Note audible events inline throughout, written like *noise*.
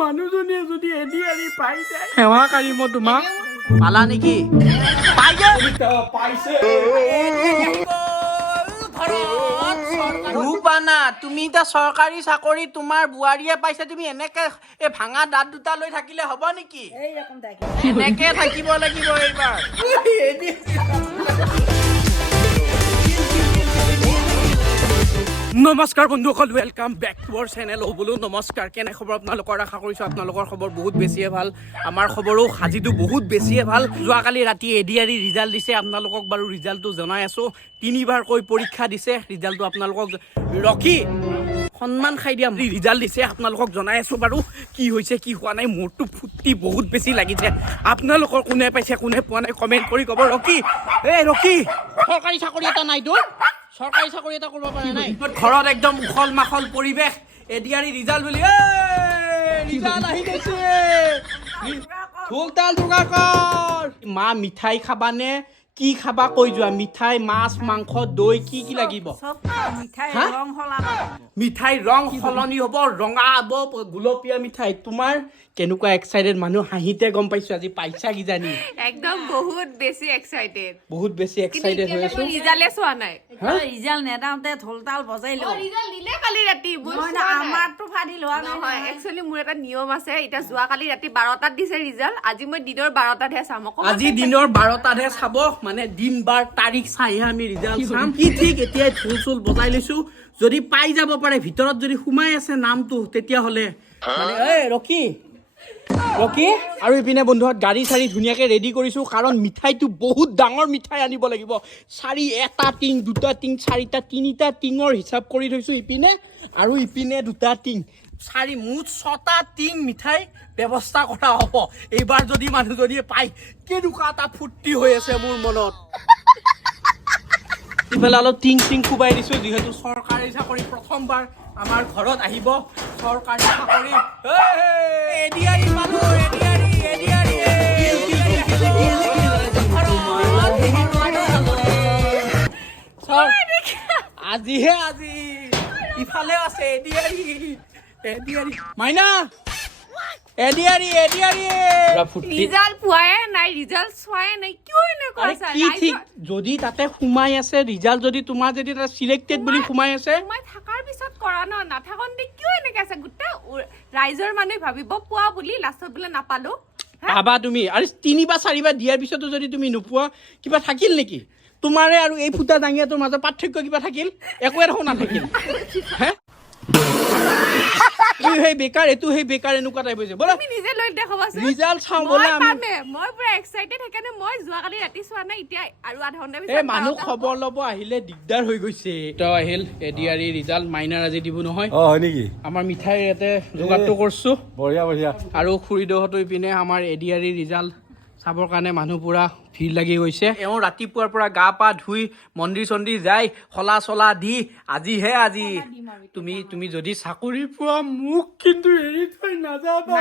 মানুহজনীয়ে যদি এদি আনি পাই যায়। সেৱা কাঢ়ি মই তোমাক। পালা নেকি? ৰূপানা তুমি এতিয়া চৰকাৰী চাকৰি তোমাৰ বোৱাৰীয়ে পাইছে তুমি এনেকে এই ভাঙা দাঁত দুটা লৈ থাকিলে হ'ব নেকি? এনেকে থাকিব লাগিব এইবাৰ। নমস্কাৰ বন্ধুসকল welcome back to our channel বোলো নমস্কাৰ কেনে খবৰ আপোনালোকৰ? আশা কৰিছোঁ আপোনালোকৰ খবৰ বহুত বেছিয়ে ভাল। আমাৰ খবৰো সাজিটো বহুত বেছিয়ে ভাল। যোৱাকালি ৰাতি এডিআৰি ৰিজাল্ট দিছে আপোনালোকক বাৰু ৰিজাল্টটো জনাই আছোঁ। তিনিবাৰকৈ পৰীক্ষা দিছে ৰিজাল্টটো আপোনালোকক ৰখি সন্মান খাই দিয়া ৰিজাল্ট দিছে আপোনালোকক জনাই আছোঁ বাৰু। কি হৈছে কি হোৱা নাই মোৰতো ফুৰ্তি বহুত বেছি লাগিছে। আপোনালোকৰ কোনে পাইছে কোনে পোৱা নাই কমেণ্ট কৰি ক'ব। ৰকি এই ৰকি চৰকাৰী চাকৰি এটা নাইতো চৰকাৰী চাকৰি এটা কৰিব পৰা নাই? ঘৰত একদম উখল মাখল পৰিৱেশ এডিআৰি ৰিজাল্ট বুলি ৰিজাল্ট আহি গৈছে। ঢোল তাল যোগাৰ কৰ মা মিঠাই খাবানে? কি খাবা কৈ যোৱা? মিঠাই মাছ মাংস দৈ কি কি লাগিব? মিঠাই ৰং সলনি হ'ব ৰঙা হ'ব গুলপীয়া মিঠাই। তোমাৰ কেনেকুৱা এক্সাইটেড মানুহ হাঁহিতে গম পাইছো আজি পাইছা কিজানি। একদম বহুত বেছি এক্সাইটেড বহুত বেছি এক্সাইটেড হৈ আছো। ৰিজাল্টে চোৱা নাই। ৰিজাল্ট নেদাওঁতে ঢোল তাল বজাই লওঁ। ৰিজাল্ট দিলে কালি ৰাতি। আমাৰতো ফাদি লোৱা নহয় নহয়। একচুৱেলি মোৰ এটা নিয়ম আছে এতিয়া যোৱাকালি ৰাতি বাৰটাত দিছে ৰিজাল্ট আজি মই দিনৰ বাৰটাতহে চাম। আজি দিনৰ বাৰটাতহে চাব মানে দিন বাৰ তাৰিখ চাইহে আমি ৰিজাল্ট চাম কি ঠিক এতিয়াই ঢোল চোল বজাই লৈছো। যদি পাই যাব পাৰে ভিতৰত যদি সোমাই আছে নামটো তেতিয়াহ'লে। মানে এই ৰকি। ৰকি। আৰু ইপিনে বন্ধুহঁত গাড়ী চাড়ী ধুনীয়াকৈ ৰেডি কৰিছোঁ কাৰণ মিঠাইটো বহুত ডাঙৰ মিঠাই আনিব লাগিব। চাৰি এটা টিং দুটা টিং চাৰিটা তিনিটা টিঙৰ হিচাপ কৰি থৈছোঁ ইপিনে আৰু ইপিনে দুটা টিং। চাৰি মুঠ ছটা টিং মিঠাই ব্যৱস্থা কৰা হ'ব এইবাৰ যদি মানুহজনীয়ে পায় কেনেকুৱা এটা ফূৰ্তি হৈ আছে মোৰ মনত ইফালে অলপ টিং টিং কোবাই দিছোঁ যিহেতু চৰকাৰী চাকৰি প্ৰথমবাৰ আমাৰ ঘৰত আহিব চৰকাৰী চাকৰি এডিআৰি মানুহ এডিআৰি এডিআৰি আজিহে আজি ইফালে আছে এডিআৰি এডিআৰি মাইনা! এডিআৰি এডিআৰি ৰিজাল্ট পোৱাই নাই ৰিজাল্ট চোৱাই নাই কিয় এনেকুৱা কি ঠিক? যদি তাতে সোমাই আছে ৰিজাল্ট যদি তোমাৰ যদি তাতে চিলেক্টেড বুলি সোমাই আছে। মই থাকাৰ পিছত কৰা ন নাথাকোঁতে কিয় এনেকে আছে? গোটেই ৰাইজৰ মানুহে ভাবিব পোৱা বুলি লাষ্টত বোলে নাপালো? পাবা তুমি। আৰু তিনিবাৰ চাৰিবাৰ দিয়াৰ পিছতো যদি তুমি নোপোৱা কিবা থাকিল নেকি? তোমাৰে আৰু এই ফুটা দাঙিয়াটোৰ মাজত পাৰ্থক্য কিবা থাকিল? একোৱে দেখোন নাথাকিল। *laughs* হে? এইটো সেই বেকাৰ এইটো সেই বেকাৰ এনেকুৱা টাইপ হৈছে। ব'লা। তুমি নিজে লৈ দেখাবাচোন ৰিজাল্ট চাওঁ ব'লা আমি। মই পুৰা এক্সাইটেড সেইকাৰণে মই যোৱাকালি ৰাতি চোৱা নাই এতিয়া আৰু আধা ঘণ্টা এই পিছত মানুহ বাৰটা খবৰ ল'ব আহিলে দিগদাৰ হৈ গৈছে। তই আহিল এডিআৰি ৰিজাল্ট মাইনাৰ আজি দিব নহয়। অ হয় নেকি? আমাৰ মিঠাই ইয়াতে যোগাৰটো কৰিছোঁ। বঢ়িয়া বঢ়িয়া। আৰু খুৰীদেউহঁতো ইপিনে আমাৰ এডিআৰি ৰিজাল্ট চাবৰ কাৰণে মানুহ পূৰা ভিৰ লাগি গৈছে। এওঁ ৰাতিপুৱাৰ পৰা গা পা ধুই মন্দিৰ চন্দিৰ যাই শলা চলা দি আজিহে আজি। তুমি তুমি যদি চাকৰি পোৱা মোক কিন্তু এৰি থৈ নাযাবা।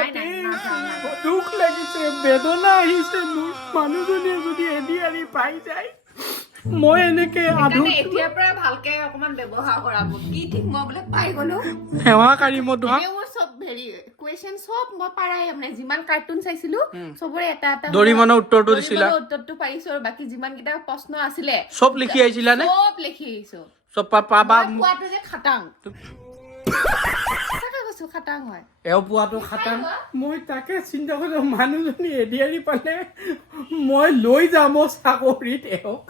দুখ লাগিছে বেদনা আহিছে। মোৰ মানুহজনীয়ে যদি এদি আনি পাই যায়। মই এনেকে আধু এতিয়াৰ পৰা ভালকে অকমান ব্যৱহাৰ কৰাব। কি ঠিক মই বোলে পাই গলো। সেৱাকাৰী মই তোমাক। মোৰ চব হেৰি কুৱেশ্যন চব মই পাৰাই মানে যিমান কাৰ্টুন চাইছিলো চবৰে এটা এটা দৰিমনৰ উত্তৰটো দিছিলা? উত্তৰটো পাৰিছো আৰু বাকী যিমান কেইটা প্ৰশ্ন আছিলে। চব লিখি আহিছিলানে চব লিখি আহিছো। চব পাবা পোৱাটো যে খাটাং। সঁচাকে কৈছো খাটাং হয়। এওঁ পোৱাটো খাটাং মই তাকে চিন্তা কৰিছো মানুহজনী এডিয়াৰি পালে মই লৈ যাম চাকৰিত। এওঁক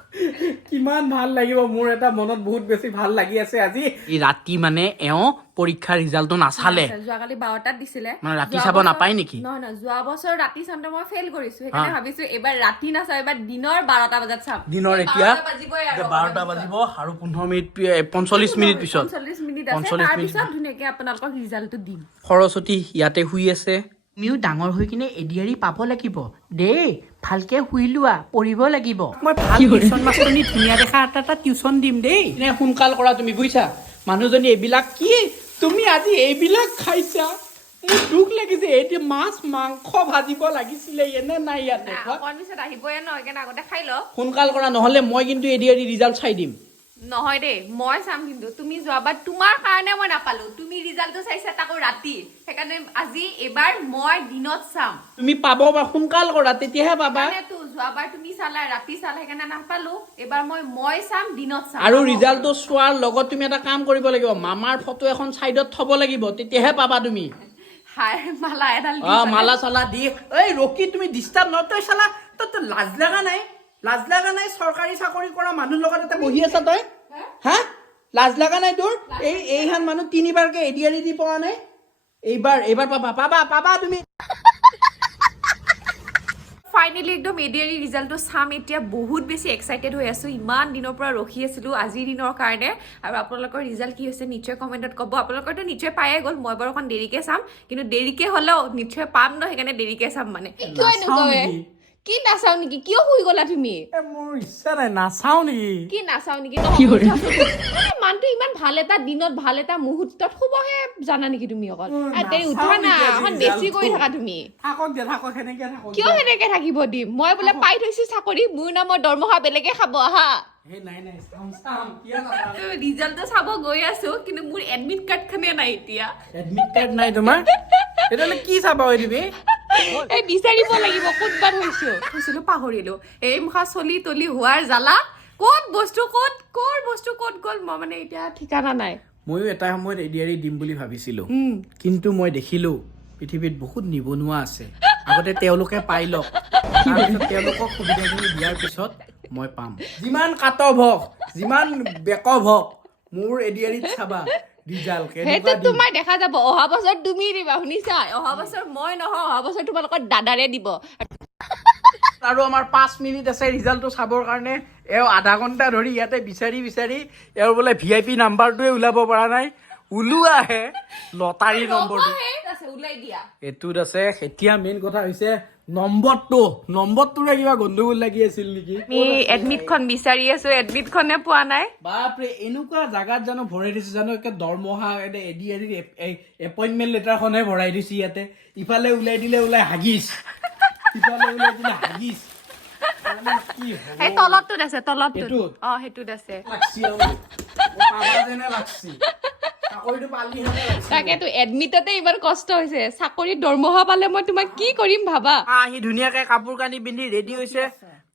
কিমান ভালো লাগিব মোৰ এটা মনত বহুত বেছি ভালো লাগি আছে আজি। ৰাতি মানে এওঁ পৰীক্ষাৰ ৰিজাল্টটো নাচালে। যোৱাকালি বাৰটাত দিছিলে। মানে ৰাতি চাব নাপায় নেকি? নহয় নহয় যোৱা বছৰ ৰাতি চাওঁতে মই ফেইল কৰিছো সেইকাৰণে ভাবিছো এইবাৰ ৰাতি নাচাওঁ এইবাৰ দিনৰ বাৰটা বজাত চাম। দিনৰ এতিয়া বাৰটা বাজিব আৰু পোন্ধৰ মিনিট পঞ্চল্লিছ মিনিট পিছত। পঞ্চল্লিছ মিনিট আছে পঞ্চল্লিছ তাৰ মিনিট পিছত। ধুনীয়াকে আপোনালোকক ৰিজাল্টটো দিম। সৰস্বতী ইয়াতে শুই আছে? তুমিও ডাঙৰ হৈ কিনে এডিয়াৰি পাব লাগিব। দেই ভালকে শুই লোৱা পঢ়িব লাগিব। মই ভাল টিউচন মাষ্টৰনী ধুনীয়া দেখা এটা এটা টিউচন দিম দেই। নে সোনকাল কৰা তুমি বুজিছা মানুহজনী এইবিলাক কি? তুমি আজি এইবিলাক খাইছা? মোৰ দুখ লাগিছে এতিয়া মাছ মাংস ভাজিব লাগিছিলে এনে নাই ইয়াতে পিছত আহিবই ন সেইকাৰণে আগতে খাই ল। সোনকাল কৰা নহ'লে মই কিন্তু এডিয়াৰি ৰিজাল্ট চাই দিম। নহয় দেই মই চাম কিন্তু। তুমি যোৱাবাৰ তোমাৰ কাৰণে মই নাপালো। তুমি ৰিজাল্টটো চাইছা তাকো ৰাতি। সেইকাৰণে আজি এইবাৰ মই দিনত চাম। তুমি পাব বা সোনকাল কৰা তেতিয়াহে পাবা। যোৱাবাৰ তুমি চালা ৰাতি চালা সেইকাৰণে নাপালো। এইবাৰ মই মই চাম দিনত চাম। আৰু ৰিজাল্টটো চোৱাৰ লগত তুমি এটা কাম কৰিব লাগিব। মামাৰ ফটো এখন চাইডত থব লাগিব তেতিয়াহে পাবা তুমি। মালা এডাল দি মালা চালা। দি। এই ৰকি তুমি ডিষ্টাৰ্ব ন তই চালা তই লাজ লগা নাই। লাজ লগা নাই চৰকাৰী চাকৰি কৰা মানুহৰ লগত এটা বহি আছা তই? হা? লাজ লগা নাই তোৰ? এই এইহান মানুহ তিনিবাৰকে এডি এৰি দি পোৱা নাই? এইবাৰ এইবাৰ পাবা পাবা পাবা তুমি। ফাইনেলি একদম এডিয়াৰি ৰিজাল্টটো চাম। এতিয়া বহুত বেছি এক্সাইটেড হৈ আছোঁ। ইমান দিনৰ পৰা ৰখি আছিলোঁ আজিৰ দিনৰ কাৰণে। আৰু আপোনালোকৰ ৰিজাল্ট কি হৈছে নিশ্চয় কমেণ্টত ক'ব। আপোনালোকৰতো নিশ্চয় পায়ে গ'ল। মই বাৰু অকণ দেৰিকৈ চাম। কিন্তু দেৰিকৈ হ'লেও নিশ্চয় পাম ন? সেইকাৰণে দেৰিকৈ চাম মানে? কি নাচাও নেকি? কিয় শুই গ'লা তুমি? এ মোৰ ইচ্ছা নাই নাচাও নেকি? কি নাচাও নেকি? মানুহটো ইমান ভাল এটা দিনত ভাল এটা মুহূৰ্তত শুবহে জানা নেকি তুমি অকল? উঠা না অকণ বেছি কৰি? থাকা তুমি। কিয় সেনেকে থাকিব দিম? মই বোলে পাই থৈছো চাকৰি মোৰ নামৰ দৰমহা বেলেগে খাব আহা। এই নাই নাই চাম চাম কিয় নাচাম ৰিজাল্টটো চাব গৈ আছো কিন্তু মোৰ এডমিট কাৰ্ডখনে নাই এতিয়া। এডমিট কাৰ্ড নাই তোমাৰ? তেতিয়াহ'লে কি চাবা তুমি? এই বিচাৰিব লাগিব থৈছো থৈছিলো পাহৰিলো। এই মুখা চলি তলি হোৱাৰ জ্বালা ক'ত বস্তু ক'ত ক'ৰ বস্তু ক'ত গ'ল মই মানে এতিয়া ঠিকানা নাই। ময়ো এটা সময়ত এডি এৰি দিম বুলি ভাবিছিলোঁ। কিন্তু মই দেখিলোঁ পৃথিৱীত বহুত নিবনুৱা আছে। আগতে তেওঁলোকে পাই লওক। তাৰপিছত তেওঁলোকক সুবিধাখিনি দিয়াৰ পিছত মই পাম। যিমান কাটব হওক যিমান বেকব হওক মোৰ এডি এৰিত চাবা ৰিজাল্ট সেইটো কেনেকুৱা দিম তোমাৰ দেখা যাব অহা বছৰ তুমি দিবা শুনিছা? অহা বছৰ মই নহয় অহা বছৰ তোমালোকৰ দাদাৰে দিব। আৰু আমাৰ পাঁচ মিনিট আছে ৰিজাল্টটো চাবৰ কাৰণে। এওঁ আধা ঘণ্টা ধৰি ইয়াতে বিচাৰি বিচাৰি এওঁ বোলে ভি আই পি নাম্বাৰটোৱে ওলাব পৰা নাই। ওলোৱাহে লটাৰী নম্বৰটো। এইটোত আছে এতিয়া মেইন কথা হৈছে নম্বৰটো। নম্বৰটোৰে কিবা গণ্ডগোল লাগি আছিল নেকি? আমি এডমিটখন বিচাৰি আছো এডমিটখনে পোৱা নাই। বাপৰে এনেকুৱা জাগাত জানো ভৰাই দিছে জানো একে দৰমহা এডি এডি এপইণ্টমেণ্ট লেটাৰখনহে ভৰাই দিছে ইয়াতে। ইফালে ওলাই দিলে ওলাই হাগিছ। ইফালে ওলাই দিলে হাগিছ। কি এই তলতটোত আছে তলতটোত। অ সেইটোত আছে। লাগছি আৰু। লাগছি। তাকেতো এডমিটতে ইমান কষ্ট হৈছে। চাকৰিত দৰমহা পালে মই তোমাক কি কৰিম ভাবা? আহ, ধুনীয়াকে কাপোৰ কানি পিন্ধি ৰেডি হৈছে।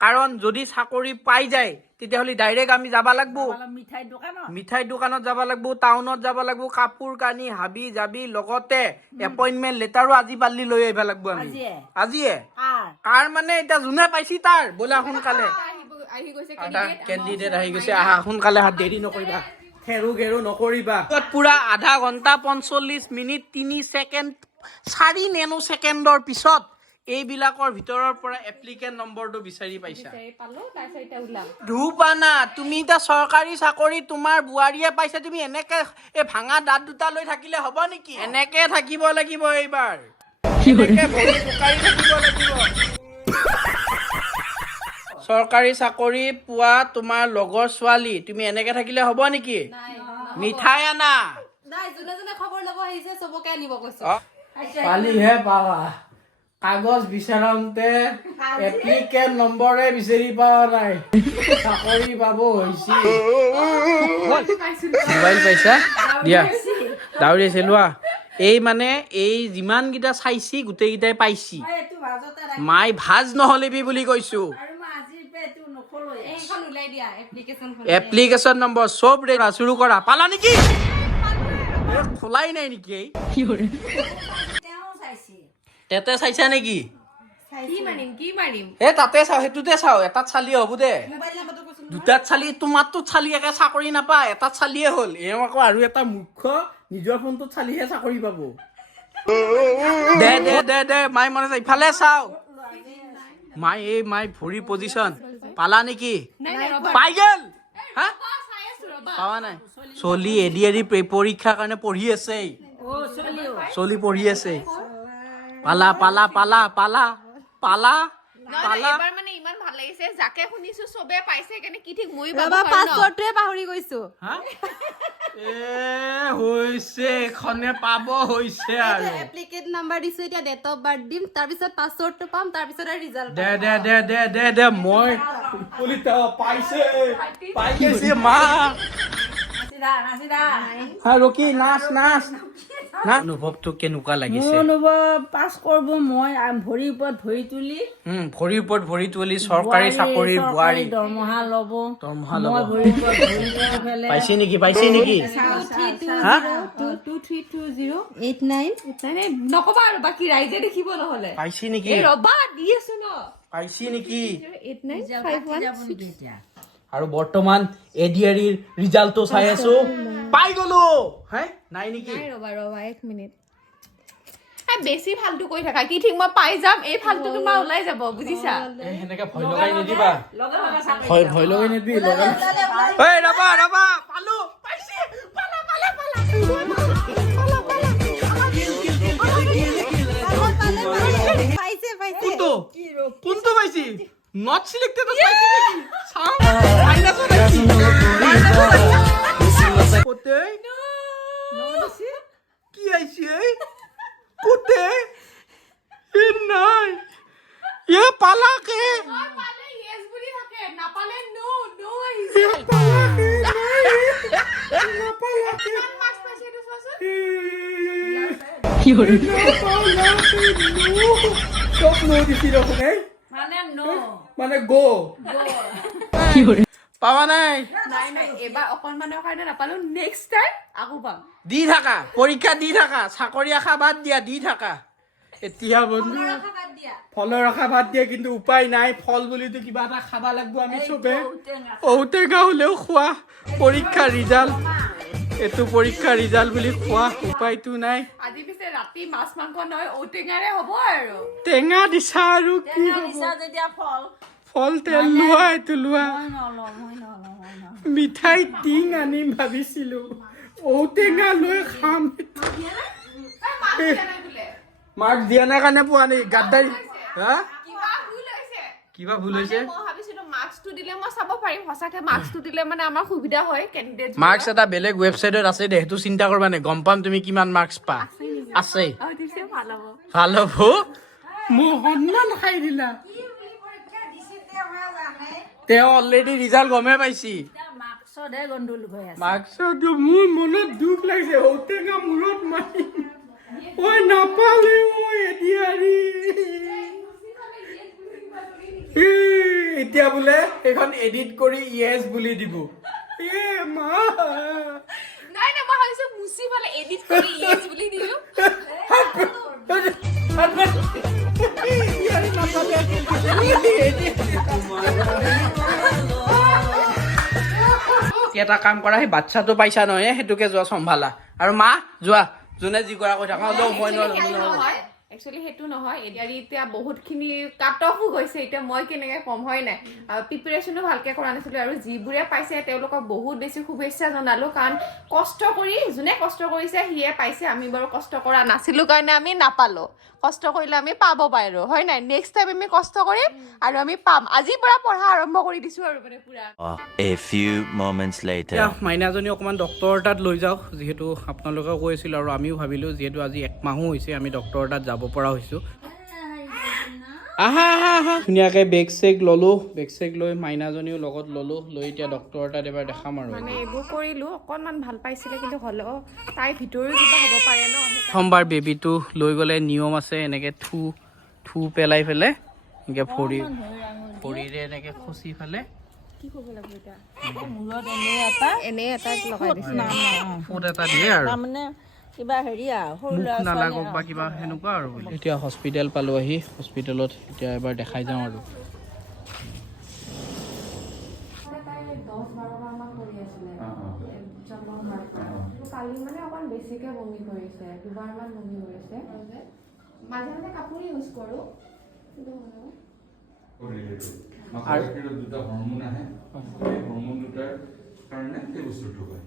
কাৰণ যদি চাকৰি পাই যায় তেতিয়াহ'লে ডাইৰেক্ট আমি যাব লাগব। মিঠাই দোকানত? মিঠাই দোকানত যাব লাগব টাউনত যাব লাগব কাপোৰ কানি হাবি যাবি লগতে এপইণ্টমেণ্ট লেটাৰো আজি পালি লৈ আহিব লাগব আমি। আজিয়ে? কাৰ? মানে? এতিয়া যোনে পাইছি তাৰ। বোলা সোনকালে। আহি কেণ্ডিডেট আহি গৈছে। আহা সোনকালে আহা দেৰি নকৰিবা। খেৰো খেৰো নকৰিবা পুৰা আধা ঘণ্টা পঞ্চল্লিছ মিনিট তিনি ছেকেণ্ড চাৰি নেনো ছেকেণ্ডৰ পিছত এইবিলাকৰ ভিতৰৰ পৰা এপ্লিকেণ্ট নম্বৰটো বিচাৰি পাইছা। ধূপানা তুমি এতিয়া চৰকাৰী চাকৰি তোমাৰ বোৱাৰীয়ে পাইছে তুমি এনেকে এই ভাঙা দাঁত দুটা লৈ থাকিলে হ'ব নেকি? এনেকে থাকিব লাগিব এইবাৰ। এনেকে ভৰি জোকাৰি থাকিব লাগিব। চৰকাৰী চাকৰি পোৱা তোমাৰ লগৰ ছোৱালী তুমি এনেকে থাকিলে হ'ব নেকি? মিঠাই আনা। পালিহে পাৱা কাগজ বিচাৰোতে এপ্লিকেণ্ট নম্বৰে বিচাৰি পোৱা নাই। চাকৰি পাব হৈছে। মোবাইল পাইছা? দিয়া। ডাউৰি আছে লোৱা। এই মানে এই যিমানকেইটা চাইছি গোটেইকেইটাই পাইছি। মাই ভাজ নহ'লিবি বুলি কৈছো আৰু মই আজিৰ পৰা এইটো নকৰোৱে এইখন ওলাই দিয়া এপ্লিকেশ্যনখন এপ্লিকেশ্যন নম্বৰ চব ৰে চুৰু কৰা। পালা নেকি? এ, খোলাই নাই নেকি এই? তেওঁ চাইছে। তেতে চাইছা নেকি? কি মাৰিম কি মাৰিম? এ তাতে চাওঁ সেইটোতে চাওঁ এটাত চালি হ'ব দে। মোবাইল নাম্বাৰটো কৈছোন দুটাত চালি তোমাৰটোত চালি একে চাকৰি নাপায় এটাত চালিয়ে হ'ল। এওঁ আকৌ আৰু এটা মুখ্য নিজৰ ফোনটোত চালিহে চাকৰি পাব। দে দে দে দে মাই মনে আছে ইফালে চাওঁ। মাই এই মাই ভৰি পজিশ্যন পালা নেকি পাই গেল হা? পাৱা নাই। চলি এডি এডি পৰীক্ষাৰ কাৰণে পঢ়ি আছে। চলি পঢ়ি আছে। পালা পালা পালা পালা পালা নহয়, নহয়, মানে ইমান ভালো লাগিছে। যাকে শুনিছো চবে পাইছে সেইকাৰণে কি ঠিক ময়ো পাব ৰবা পাৰো ন। পাছৱৰ্ডটোৱে পাহৰি গৈছো। হা? হৈছে এখনে পাব হৈছে আৰু। এপ্লিকেট নাম্বাৰ দিছো এতিয়া ডেট অফ বাৰ্থ দিম তাৰপিছত পাছৱৰ্ডটো পাম তাৰপিছত ৰিজাল্ট দে দে দে দে দে দে মই কলিতা পাইছে পাইছে মা নাচিৰা নাচিৰা নাচ নাচ না অনুভৱটো কেনেকুৱা লাগিছে অনুভৱ পাছ কৰিব মই ভৰিৰ ওপৰত ভৰি তুলি ভৰিৰ ওপৰত ভৰি তুলি চৰকাৰী চাকৰি বোৱাৰী দৰমহা ল'ব দৰমহা ল'ব পাইছে নেকি পাইছে নেকি two three two zero' eight nine নাই নাই নকবা আৰু বাকী ৰাইজে দেখিব নহ'লে পাইছে নেকি ৰবা দি আছো ন পাইছে নেকি? যাব নেকি এতিয়া আৰু বৰ্তমান এডিআৰিৰ ৰিজাল্টটো চাই আছো। পাই গলো। হে নাই নেকি? নাই ৰবা ৰবা এক মিনিট বেছি ফাল্টু কৰি থাকা কি ঠিক মই পাই যাম এই ফাল্টু তোমাৰ ওলাই যাব বুজিছা? সেনেকে ভয় লগাই নিদিবা। লগে লগে ভয় ভয় লগাই নিদিবি লগাই ঐ ৰবা ৰবা পালো পাইছে। পালা পালা পালা। কোনটো পাইছি নট সিলেক্টেড পাইছি নেকি কোতে কি আইছে এই কোতে এ নাই এ পালা কে পালে বুলি থাকে পালা নো দিছি দেখোন এই মানে ন মানে গো। পাৱা নাই? নাই নাই এবাৰ অকণমানৰ কাৰণে নাপালো নেক্সট টাইম আকৌ পাম। দি থাকা পৰীক্ষা দি থাকা চাকৰি আশা বাদ দিয়া দি থাকা। এতিয়া বন্ধু ফলৰ আশা বাদ দিয়া। কিন্তু উপায় নাই ফল বুলিতো কিবা এটা খাবা লাগব আমি চবে। ঔটেঙা। হ'লেও খোৱা পৰীক্ষা ৰিজাল্ট এইটো পৰীক্ষা ৰিজাল্ট বুলি খোৱা উপায়তো নাই। আজি পিছে ৰাতি মাছ মাংস নহয় ঔটেঙাৰে হ'ব আৰু। টেঙা দিছা আৰু কি টেঙা হ'ব? ফল। ফল তেল লোৱা এইটো লোৱা। মিঠাই টিং আনিম ভাবিছিলো। ঔটেঙা লৈ খাম। মাৰ্ক দিয়া নাই কাৰণে পোৱা নাই গাদ্দাৰি হা? কিবা ভুল হৈছে? মই ভাবিছিলো মাৰ্কছটো দিলে মই চাব পাৰিম। সঁচাকে মাৰ্কছটো দিলে মানে আমাৰ সুবিধা হয় কেণ্ডিডেট মাৰ্কছ এটা বেলেগ ৱেবছাইটত আছে দে সেইটো চিন্তা কৰবা নাই গম পাম তুমি কিমান মাৰ্কছ পা। আছে ভালো হ'ব। ভালো হ'ব? মোৰ সন্মান খাই দিলা। তেওঁ অলৰেডি ৰিজাল্ট গমে পাইছি। মোৰ মনত দুখ লাগিছে ঔটেঙা মূৰত মাৰি। ঐ নাপালে ঐ ই, এতিয়া বোলে সেইখন এডিট কৰি য়েছ বুলি দিব। এ মা। নাই নাই মই ভাবিছো মুচি ফালে এডিট কৰি ইয়েছ বুলি দিলো। এটা কাম কৰা সেই বাচ্ছাটো পাইছা নহয় সেইটোকে যোৱা চম্ভালা। আৰু মা যোৱা যোনে যি কৰা কৈ থাকা মই নোৱাৰো একচুৱেলি সেইটো নহয়। এতিয়া এতিয়া বহুতখিনি কাট অফো গৈছে। এতিয়া মই কেনেকে কম হয় নাই? প্ৰিপেৰেশ্যনো ভালকে কৰা নাছিলো আৰু যিবোৰে পাইছে তেওঁলোকক বহুত বেছি শুভেচ্ছা জনালোঁ। কাৰণ কষ্ট কৰি যোনে কষ্ট কৰিছে সিয়ে পাইছে। আমি বাৰু কষ্ট কৰা নাছিলো কাৰণে আমি নাপালো। কষ্ট কৰিলে আমি পাব পাৰো হয় নাই? নেক্সট টাইম আমি কষ্ট কৰিম আৰু আমি পাম। আজিৰ পৰা পঢ়া আৰম্ভ কৰি দিছো আৰু মানে পুৰা। few moments later. এতিয়া মাইনাজনী অকণমান ডক্টৰৰ তাত লৈ যাওঁ যিহেতু আপোনালোকেও কৈ আছিল আৰু আমিও ভাবিলোঁ যিহেতু আজি একমাহো হৈছে আমি ডক্টৰৰ তাত যাব পৰা হৈছোঁ। আহা আহা আহা। ধুনীয়াকৈ বেগ চেগ ল'লোঁ বেগ চেগ লৈ মাইনাজনীও লগত ল'লোঁ লৈ এতিয়া ডক্টৰৰ তাত এবাৰ দেখাম আৰু। মানে এইবোৰ কৰিলো অকনমান ভাল পাইছিলে কিন্তু হ'লেও তাইৰ ভিতৰো কিবা হ'ব পাৰে ন? প্ৰথমবাৰ বেবীটো লৈ গ'লে নিয়ম আছে এনেকৈ থু থু পেলাই পেলাই এনেকৈ ভৰি ভৰিৰে এনেকৈ খচি পেলাই মূৰত এনেই এটা এনেই এটা লগাই দিছে। ফুট এটা দিয়ে আৰু। তাৰমানে কিবা হেৰি আৰু সৰু মুখ ল'ৰা নালাগক বা কিবা সেনেকুৱা আৰু এতিয়া হস্পিটেল পালোঁ আহি হস্পিটেলত এতিয়া এবাৰ দেখাই যাওঁ আৰু। কালি মানে অকণ বেছিকে বমি কৰিছে দুবাৰমান বমি কৰিছে মাজে মাজে কাপোৰ ইউজ কৰোঁ। আৰু দুটা হৰমোন আহে। সেই হৰমোন দুটাৰ কাৰণে সেই বস্তুটো হয়।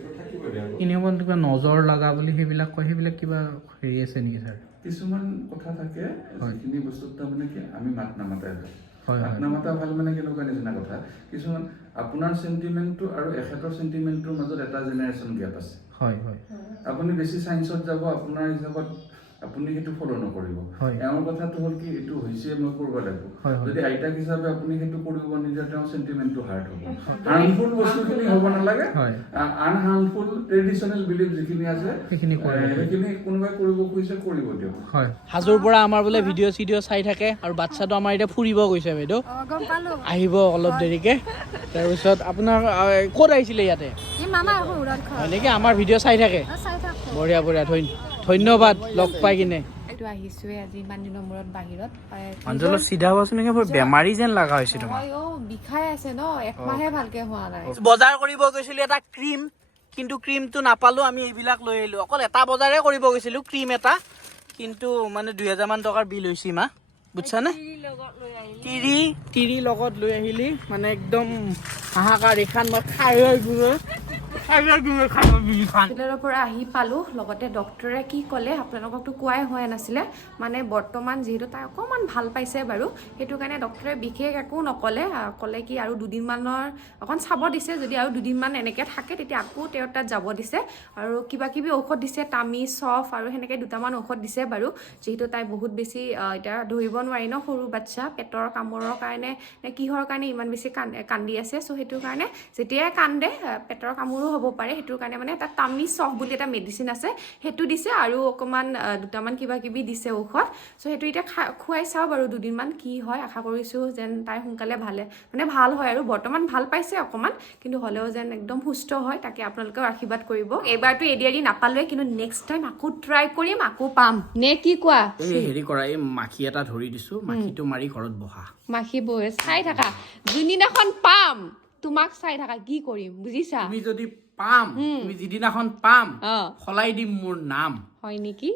এনেকুৱা কিবা নজৰ লগা বুলি সেইবিলাক কয় সেইবিলাক কিবা হেৰি আছে নেকি ছাৰ? কিছুমান কথা থাকে যিখিনি বস্তুত তাৰমানে কি আমি মাত নামাতাই ভাল। হয়, মাত নামাতা ভাল মানে কেনেকুৱা নিচিনা কথা? কিছুমান আপোনাৰ চেণ্টিমেণ্টটো আৰু এখেতৰ চেণ্টিমেণ্টটোৰ মাজত এটা জেনেৰেশ্যন গেপ আছে। হয় হয়। আপুনি বেছি চাইন্সত যাব আপোনাৰ হিচাপত আপুনি সেইটো ফ'ল' নকৰিব। এওঁৰ কথাটো হ'ল কি এইটো হৈছে মই কৰিব লাগিব। যদি আইতাক হিচাপে আপুনি সেইটো কৰিব নিদিয়ে তেওঁৰ চেণ্টিমেণ্টটো হাৰ্ট হ'ব। হাৰ্মফুল বস্তুখিনি হ'ব নালাগে। আনহাৰ্মফুল ট্ৰেডিশ্যনেল বিলিফ যিখিনি আছে সেইখিনি সেইখিনি কোনোবাই কৰিব খুজিছে কৰিব দিয়ক। হাজোৰ পৰা আমাৰ বোলে ভিডিঅ' চিডিঅ' চাই থাকে আৰু বাচ্ছাটো আমাৰ এতিয়া ফুৰিব গৈছে বাইদেউ। আহিব অলপ দেৰিকে। তাৰপিছত আপোনাৰ ক'ত আহিছিলে ইয়াতে? হয় নেকি? আমাৰ ভিডিঅ' চাই থাকে। বঢ়িয়া বঢ়িয়া ধন্য ধন্যবাদ লগ পাই কিনে। এইটো আহিছোৱে আজি ইমান দিনৰ মূৰত বাহিৰত। অঞ্চলত চিধা হোৱাচোন বৰ বেমাৰী যেন লগা হৈছে তোমাৰ। অ বিষাই আছে ন? একমাহে ভালকে হোৱা নাই। বজাৰ কৰিব গৈছিলো এটা ক্ৰীম কিন্তু ক্ৰীমটো নাপালো আমি এইবিলাক লৈ আহিলো। অকল এটা বজাৰে কৰিব গৈছিলো ক্ৰীম এটা। কিন্তু মানে দুই হাজাৰ মান টকাৰ বিল হৈছে মা। বুজিছানে তিৰি তিৰি লগত লৈ আহিলি। মানে একদম হাহাকাৰ এইখান মই খাই গুঙে হস্পিটেলৰ পৰা আহি পালোঁ লগতে ডক্টৰে কি ক'লে আপোনালোককতো কোৱাই হোৱা নাছিলে। মানে বৰ্তমান যিহেতু তাই অকণমান ভাল পাইছে বাৰু সেইটো কাৰণে ডক্টৰে বিশেষ একো নক'লে ক'লে কি আৰু দুদিনমানৰ অকণ চাব দিছে যদি আৰু দুদিনমান এনেকৈ থাকে তেতিয়া আকৌ তেওঁৰ তাত যাব দিছে। আৰু কিবা কিবি ঔষধ দিছে টামি চফ আৰু সেনেকৈ দুটামান ঔষধ দিছে বাৰু। যিহেতু তাই বহুত বেছি এতিয়া ধৰিব নোৱাৰি ন সৰু বাচ্ছা পেটৰ কামোৰৰ কাৰণে নে কিহৰ কাৰণে ইমান বেছি কান- কান্দি আছে চ' সেইটো কাৰণে যেতিয়াই কান্দে পেটৰ কামোৰো হ'ব পাৰে সেইটোৰ কাৰণে মানে এটা টামি চফ বুলি এটা মেডিচিন আছে। সেইটো দিছে আৰু অকণমান দুটামান কিবা কিবি দিছে ঔষধ। চ' সেইটো এতিয়া খা খুৱাই চাওঁ বাৰু দুদিনমান কি হয়। আশা কৰিছোঁ যেন তাই সোনকালে ভালে মানে ভাল হয় আৰু বৰ্তমান ভাল পাইছে অকণমান কিন্তু হ'লেও যেন একদম সুস্থ হয় তাকে আপোনালোকেও আশীৰ্বাদ কৰিব। এইবাৰতো এৰি নাপালোৱে কিন্তু নেক্সট টাইম আকৌ ট্ৰাই কৰিম আকৌ পাম। নে কি কোৱা? এই হেৰি কৰা এই মাখি এটা ধৰি দিছো মাখিটো মাৰি ঘৰত বহা। মাখি বৈ চাই থাকা যোনদিনাখন পাম তোমাক চাই থাকা কি কৰিম বুজিছা? তুমি যদি পাম তুমি যিদিনাখন পাম সলাই দিম মোৰ নাম। হয় নেকি?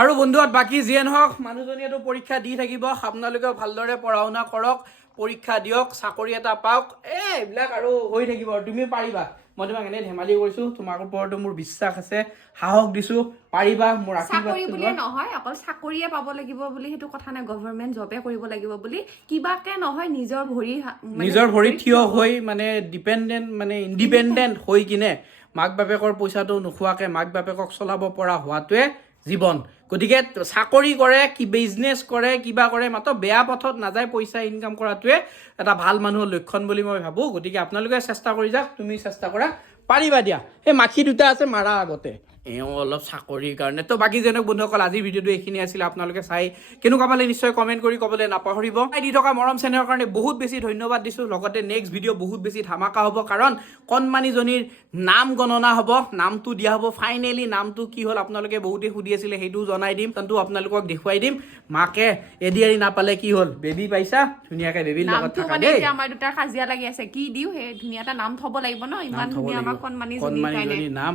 আৰু বন্ধুহঁত বাকী যিয়ে নহওক মানুহজনীয়েতো পৰীক্ষা দি থাকিব আপোনালোকেও ভালদৰে পঢ়া শুনা কৰক পৰীক্ষা দিয়ক চাকৰি এটা পাওক এই এইবিলাক আৰু হৈ থাকিব আৰু তুমি পাৰিবা। মই তোমাক এনেই ধেমালি কৰিছো তোমাৰ ওপৰতো মোৰ বিশ্বাস আছে সাহস দিছো পাৰিবা মোৰ চাকৰি আশীৰ্বাদ বুলিয়ে নহয় অকল চাকৰিয়ে পাব লাগিব বুলি সেইটো কথা নাই গভৰ্ণমেণ্ট জবে কৰিব লাগিব বুলি কিবাকে নহয় নিজৰ ভৰি নিজৰ ভৰিত থিয় হৈ মানে ডিপেণ্ডেণ্ট মানে ইণ্ডিপেণ্ডেণ্ট হৈ কিনে মাক বাপেকৰ পইচাটো নোখোৱাকে মাক বাপেকক চলাব পৰা হোৱাটোৱে জীৱন। গতিকে চাকৰি কৰে, কি বিজনেছ কৰে, কিবা কৰে, মাত্ৰ বেয়া পথত নাযায় পইচা ইনকাম কৰাটোৱে এটা ভালো মানুহৰ লক্ষণ বুলি মই ভাবোঁ। গতিকে আপোনালোকে চেষ্টা কৰি যাওক, তুমি চেষ্টা কৰা, পাৰিবা দিয়া। সেই মাখি দুটা আছে, মাৰা আগতে। এওঁ অলপ চাকৰিৰ কাৰণে। তো বাকী যেনক বন্ধুসকল আজিৰ ভিডিঅ'টো এইখিনি আছিলে আপোনালোকে চাই কেনেকুৱা পালে নিশ্চয় কমেণ্ট কৰি ক'বলৈ নাপাহৰিব। দি থকা মৰম চেনেহৰ কাৰণে বহুত বেছি ধন্যবাদ দিছোঁ। লগতে নেক্সট ভিডিঅ' বহুত বেছি ধামাকা হ'ব কাৰণ কণমানিজনীৰ নাম গণনা হ'ব নামটো দিয়া হ'ব। ফাইনেলি নামটো কি হ'ল আপোনালোকে বহুতেই সুধি আছিলে সেইটোও জনাই দিম। তাতো আপোনালোকক দেখুৱাই দিম। মাকে এডি এৰি নাপালে কি হ'ল? বেবী পাইছা? ধুনীয়াকৈ বেবীৰ লগত থাকা মানে দেই। আমাৰ দুটাৰ কাজিয়া লাগি আছে। কি দিওঁ? সেই ধুনীয়া এটা নাম থব লাগিব ন? ইমান ধুনীয়া আমাৰ। কণমানিজনীৰ নাম।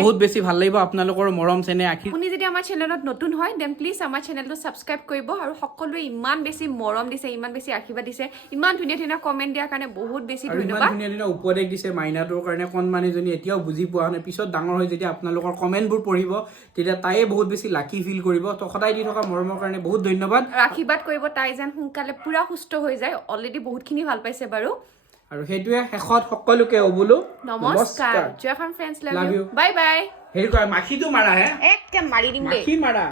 বহুত বেছি ভালো লাগিব আপোনালোকৰ মৰম চেনেহ আশীৰ্বাদ আপুনি যদি আমাৰ চেনেলত নতুন হয় দেন প্লিজ আমাৰ চেনেলটো ছাবস্ক্ৰাইব কৰিব আৰু সকলোৱে ইমান বেছি মৰম দিছে ইমান বেছি আশীৰ্বাদ দিছে। ইমান ধুনীয়া ধুনীয়া কমেণ্ট দিয়াৰ কাৰণে বহুত বেছি ধন্যবাদ। ধুনীয়া ধুনীয়া উপদেশ দিছে মাইনাটোৰ কাৰণে। কণমানিজনী এতিয়াও বুজি পোৱা নাই পিছত ডাঙৰ হৈ যেতিয়া আপোনালোকৰ কমেণ্টবোৰ পঢ়িব তেতিয়া তাইয়ে বহুত বেছি লাকি ফিল কৰিব। তো সদায় দি থকা মৰমৰ কাৰণে বহুত ধন্যবাদ। আশীৰ্বাদ কৰিব তাই যেন সোনকালে পুৰা সুস্থ হৈ যায়। অলৰেডি বহুতখিনি ভালো পাইছে বাৰু। আৰু সেইটোৱে শেষত সকলোকে বোলো নমস্কাৰ। জয় friends love you bye bye হেৰি কৰা মাখিটো মাৰা হে। একে মাৰি দিম মাখি মাৰা।